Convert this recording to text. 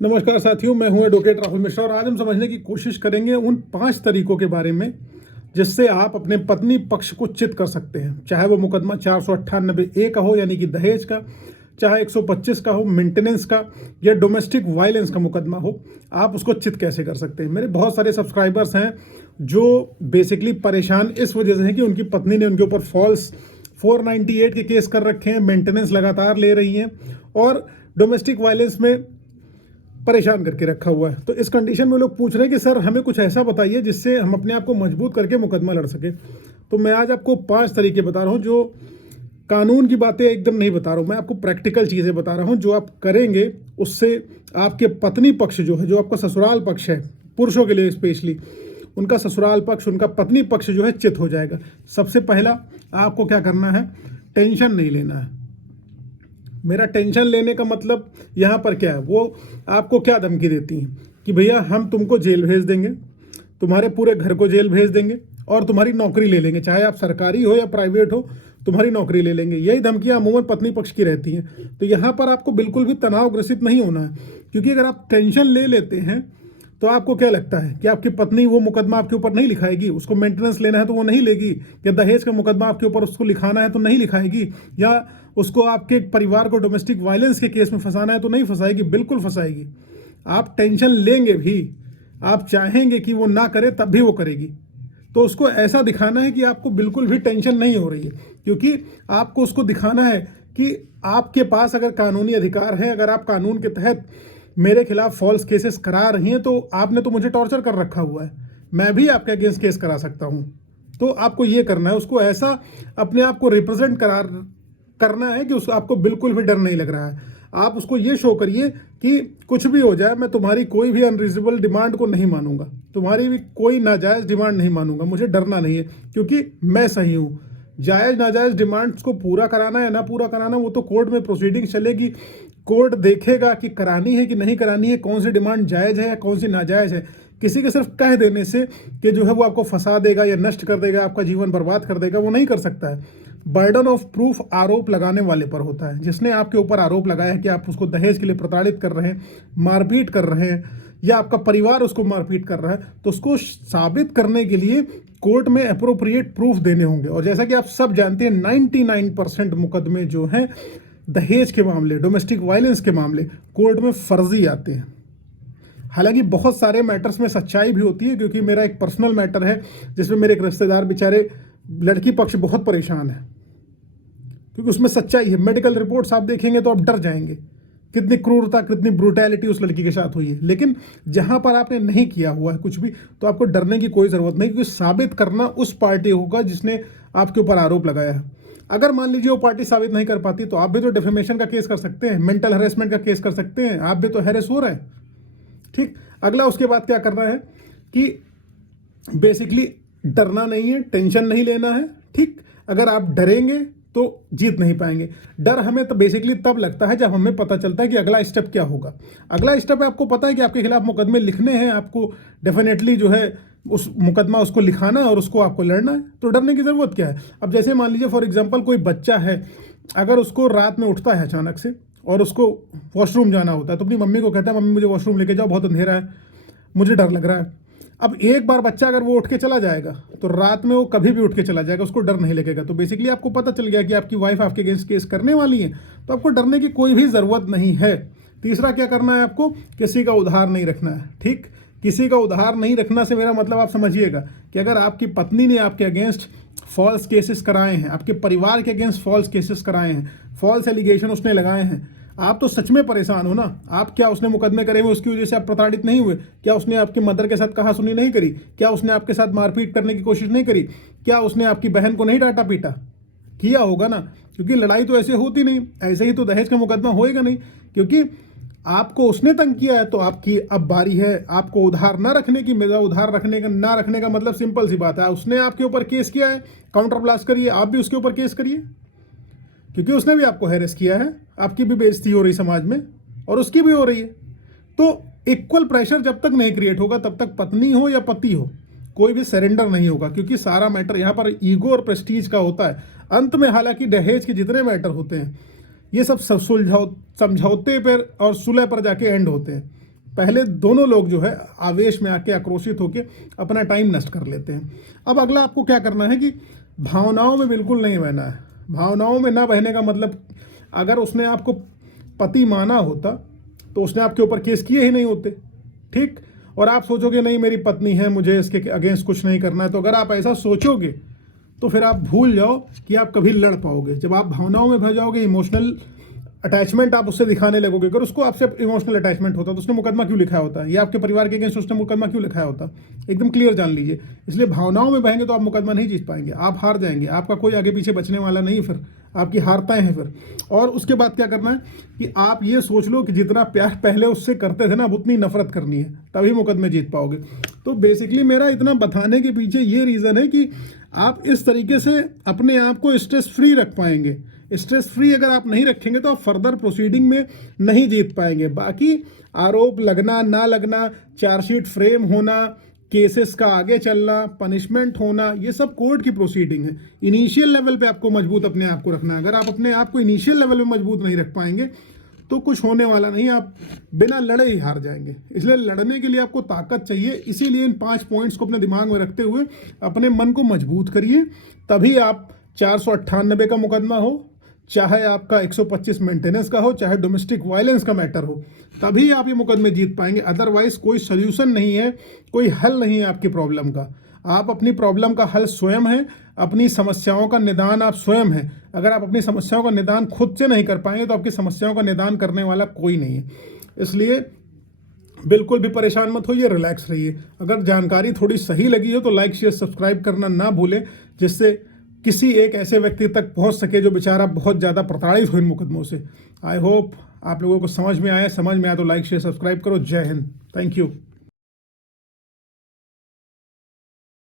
नमस्कार साथियों, मैं हूं एडवोकेट राहुल मिश्रा और आज हम समझने की कोशिश करेंगे उन 5 तरीकों के बारे में जिससे आप अपने पत्नी पक्ष को चित कर सकते हैं। चाहे वो मुकदमा 498A का हो यानी कि दहेज का, चाहे 125 का हो मेंटेनेंस का, या डोमेस्टिक वायलेंस का मुकदमा हो, आप उसको चित कैसे कर सकते हैं। मेरे बहुत सारे सब्सक्राइबर्स हैं जो बेसिकली परेशान इस वजह से हैं कि उनकी पत्नी ने उनके ऊपर फॉल्स 498 के केस कर रखे हैं, मेंटेनेंस लगातार ले रही हैं और डोमेस्टिक वायलेंस में परेशान करके रखा हुआ है। तो इस कंडीशन में लोग पूछ रहे हैं कि सर हमें कुछ ऐसा बताइए जिससे हम अपने आप को मजबूत करके मुकदमा लड़ सके। तो मैं आज आपको 5 तरीके बता रहा हूं, जो कानून की बातें एकदम नहीं बता रहा हूं, मैं आपको प्रैक्टिकल चीज़ें बता रहा हूं जो आप करेंगे उससे आपके पत्नी पक्ष जो है, जो आपका ससुराल पक्ष है, पुरुषों के लिए स्पेशली उनका ससुराल पक्ष, उनका पत्नी पक्ष जो है चित हो जाएगा। सबसे पहला आपको क्या करना है, टेंशन नहीं लेना है। मेरा टेंशन लेने का मतलब यहाँ पर क्या है, वो आपको क्या धमकी देती हैं कि भैया हम तुमको जेल भेज देंगे, तुम्हारे पूरे घर को जेल भेज देंगे और तुम्हारी नौकरी ले लेंगे, चाहे आप सरकारी हो या प्राइवेट हो, तुम्हारी नौकरी ले लेंगे। यही धमकियाँ अमूमन पत्नी पक्ष की रहती हैं। तो यहाँ पर आपको बिल्कुल भी तनाव ग्रसित नहीं होना है, क्योंकि अगर आप टेंशन ले लेते हैं तो आपको क्या लगता है कि आपकी पत्नी वो मुकदमा आपके ऊपर नहीं लिखाएगी, उसको मेंटेनेंस लेना है तो वो नहीं लेगी, या दहेज का मुकदमा आपके ऊपर उसको लिखाना है तो नहीं लिखाएगी, या उसको आपके परिवार को डोमेस्टिक वायलेंस के केस में फंसाना है तो नहीं फंसाएगी, बिल्कुल फंसाएगी। आप टेंशन लेंगे भी, आप चाहेंगे कि वो ना करे तब भी वो करेगी। तो उसको ऐसा दिखाना है कि आपको बिल्कुल भी टेंशन नहीं हो रही है, क्योंकि आपको उसको दिखाना है कि आपके पास अगर कानूनी अधिकार है, अगर आप कानून के तहत मेरे खिलाफ फॉल्स केसेस करा रही हैं तो आपने तो मुझे टॉर्चर कर रखा हुआ है, मैं भी आपके अगेंस्ट केस करा सकता हूं। तो आपको ये करना है, उसको ऐसा अपने आप को रिप्रेजेंट करना है कि उसको आपको बिल्कुल भी डर नहीं लग रहा है। आप उसको ये शो करिए कि कुछ भी हो जाए मैं तुम्हारी कोई भी अनरीजनेबल डिमांड को नहीं मानूंगा, तुम्हारी भी कोई नाजायज़ डिमांड नहीं मानूंगा, मुझे डरना नहीं है क्योंकि मैं सही हूँ। जायज़ नाजायज़ डिमांड्स को पूरा कराना या ना पूरा कराना वो तो कोर्ट में प्रोसीडिंग चलेगी, कोर्ट देखेगा कि करानी है कि नहीं करानी है, कौन सी डिमांड जायज़ है या कौन सी नाजायज़ है। किसी के सिर्फ कह देने से कि जो है वो आपको फंसा देगा या नष्ट कर देगा, आपका जीवन बर्बाद कर देगा, वो नहीं कर सकता है। बर्डन ऑफ प्रूफ आरोप लगाने वाले पर होता है। जिसने आपके ऊपर आरोप लगाया है कि आप उसको दहेज के लिए प्रताड़ित कर रहे हैं, मारपीट कर रहे हैं, या आपका परिवार उसको मारपीट कर रहा है, तो उसको साबित करने के लिए कोर्ट में अप्रोप्रिएट प्रूफ देने होंगे। और जैसा कि आप सब जानते हैं 99% मुकदमे जो हैं दहेज के मामले, डोमेस्टिक वायलेंस के मामले, कोर्ट में फर्जी आते हैं। हालांकि बहुत सारे मैटर्स में सच्चाई भी होती है, क्योंकि मेरा एक पर्सनल मैटर है जिसमें मेरे एक रिश्तेदार बेचारे लड़की पक्ष बहुत परेशान है, क्योंकि उसमें सच्चाई है। मेडिकल रिपोर्ट्स आप देखेंगे तो आप डर जाएंगे, कितनी क्रूरता, कितनी ब्रूटैलिटी उस लड़की के साथ हुई है। लेकिन जहां पर आपने नहीं किया हुआ है कुछ भी, तो आपको डरने की कोई ज़रूरत नहीं, क्योंकि साबित करना उस पार्टी होगा जिसने आपके ऊपर आरोप लगाया है। अगर मान लीजिए वो पार्टी साबित नहीं कर पाती तो आप भी तो डिफेमेशन का केस कर सकते हैं, मेंटल हैरेसमेंट का केस कर सकते हैं, आप भी तो हैरेस हो रहे हैं। ठीक, अगला उसके बाद क्या करना है कि बेसिकली डरना नहीं है, टेंशन नहीं लेना है। ठीक, अगर आप डरेंगे तो जीत नहीं पाएंगे। डर हमें तो बेसिकली तब लगता है जब हमें पता चलता है कि अगला स्टेप क्या होगा। अगला स्टेप है, आपको पता है कि आपके खिलाफ मुकदमे लिखने हैं, आपको डेफिनेटली जो है उस मुकदमा उसको लिखाना है और उसको आपको लड़ना है, तो डरने की ज़रूरत क्या है। अब जैसे मान लीजिए फॉर एग्जांपल कोई बच्चा है, अगर उसको रात में उठता है अचानक से और उसको वॉशरूम जाना होता है, तो अपनी मम्मी को कहता है मम्मी मुझे वॉशरूम लेके जाओ, बहुत अंधेरा है, मुझे डर लग रहा है। अब एक बार बच्चा अगर वो उठ के चला जाएगा तो रात में वो कभी भी उठ के चला जाएगा, उसको डर नहीं लगेगा। तो बेसिकली आपको पता चल गया कि आपकी वाइफ आपके अगेंस्ट केस करने वाली है, तो आपको डरने की कोई भी ज़रूरत नहीं है। तीसरा क्या करना है, आपको किसी का उधार नहीं रखना है। ठीक, किसी का उधार नहीं रखना से मेरा मतलब आप समझिएगा कि अगर आपकी पत्नी ने आपके अगेंस्ट फॉल्स केसेस कराए हैं, आपके परिवार के अगेंस्ट फॉल्स केसेस कराए हैं, फॉल्स एलिगेशन उसने लगाए हैं, आप तो सच में परेशान हो ना। आप क्या उसने मुकदमे करे हुए उसकी वजह से आप प्रताड़ित नहीं हुए? क्या उसने आपकी मदर के साथ कहा सुनी नहीं करी? क्या उसने आपके साथ मारपीट करने की कोशिश नहीं करी? क्या उसने आपकी बहन को नहीं डांटा पीटा? किया होगा ना, क्योंकि लड़ाई तो ऐसे होती नहीं, ऐसे ही तो दहेज का मुकदमा होएगा नहीं, क्योंकि आपको उसने तंग किया है। तो आपकी अब बारी है आपको उधार ना रखने की। मेरा उधार रखने का ना रखने का मतलब सिंपल सी बात है, उसने आपके ऊपर केस किया है, काउंटर ब्लास्ट करिए, आप भी उसके ऊपर केस करिए, क्योंकि उसने भी आपको हैरेस किया है, आपकी भी बेइज्जती हो रही समाज में और उसकी भी हो रही है। तो इक्वल प्रेशर जब तक नहीं क्रिएट होगा तब तक पत्नी हो या पति हो कोई भी सरेंडर नहीं होगा, क्योंकि सारा मैटर यहाँ पर ईगो और प्रेस्टीज का होता है। अंत में हालांकि दहेज के जितने मैटर होते हैं ये सब समझौते पर और सुलह पर जाके एंड होते हैं। पहले दोनों लोग जो है आवेश में आके आक्रोशित होकर अपना टाइम नष्ट कर लेते हैं। अब अगला आपको क्या करना है कि भावनाओं में बिल्कुल नहीं बहना है। भावनाओं में ना बहने का मतलब, अगर उसने आपको पति माना होता तो उसने आपके ऊपर केस किए ही नहीं होते, ठीक। और आप सोचोगे नहीं मेरी पत्नी है, मुझे इसके अगेंस्ट कुछ नहीं करना है, तो अगर आप ऐसा सोचोगे तो फिर आप भूल जाओ कि आप कभी लड़ पाओगे। जब आप भावनाओं में भर जाओगे, इमोशनल अटैचमेंट आप उससे दिखाने लगोगे। अगर उसको आपसे इमोशनल अटैचमेंट होता तो उसने मुकदमा क्यों लिखा होता, या आपके परिवार के अगेंस्ट उसने मुकदमा क्यों लिखाया होता, एकदम क्लियर जान लीजिए। इसलिए भावनाओं में बहेंगे तो आप मुकदमा नहीं जीत पाएंगे, आप हार जाएंगे, आपका कोई आगे पीछे बचने वाला नहीं, फिर आपकी हारताएं हैं फिर। और उसके बाद क्या करना है कि आप ये सोच लो कि जितना प्यार पहले उससे करते थे ना, अब उतनी नफरत करनी है, तभी मुकदमे जीत पाओगे। तो बेसिकली मेरा इतना बताने के पीछे ये रीज़न है कि आप इस तरीके से अपने आप को स्ट्रेस फ्री रख पाएंगे। स्ट्रेस फ्री अगर आप नहीं रखेंगे तो आप फर्दर प्रोसीडिंग में नहीं जीत पाएंगे। बाकी आरोप लगना ना लगना, चार्जशीट फ्रेम होना, केसेस का आगे चलना, पनिशमेंट होना, ये सब कोर्ट की प्रोसीडिंग है। इनिशियल लेवल पे आपको मजबूत अपने आप को रखना है। अगर आप अपने आप को इनिशियल लेवल में मजबूत नहीं रख पाएंगे तो कुछ होने वाला नहीं, आप बिना लड़े ही हार जाएंगे। इसलिए लड़ने के लिए आपको ताकत चाहिए। इसीलिए इन 5 पॉइंट्स को अपने दिमाग में रखते हुए अपने मन को मजबूत करिए, तभी आप 498 का मुकदमा हो, चाहे आपका 125 मेंटेनेंस का हो, चाहे डोमेस्टिक वायलेंस का मैटर हो, तभी आप ये मुकदमे जीत पाएंगे। अदरवाइज कोई सोल्यूशन नहीं है, कोई हल नहीं है आपकी प्रॉब्लम का। आप अपनी प्रॉब्लम का हल स्वयं है, अपनी समस्याओं का निदान आप स्वयं हैं। अगर आप अपनी समस्याओं का निदान खुद से नहीं कर पाएंगे तो आपकी समस्याओं का निदान करने वाला कोई नहीं है। इसलिए बिल्कुल भी परेशान मत होइए, रिलैक्स रहिए। अगर जानकारी थोड़ी सही लगी हो तो लाइक शेयर सब्सक्राइब करना ना भूलें, जिससे किसी एक ऐसे व्यक्ति तक पहुंच सके जो बेचारा बहुत ज़्यादा प्रताड़ित हो इन मुकदमों से। आई होप आप लोगों को समझ में आया तो लाइक शेयर सब्सक्राइब करो। जय हिंद, थैंक यू।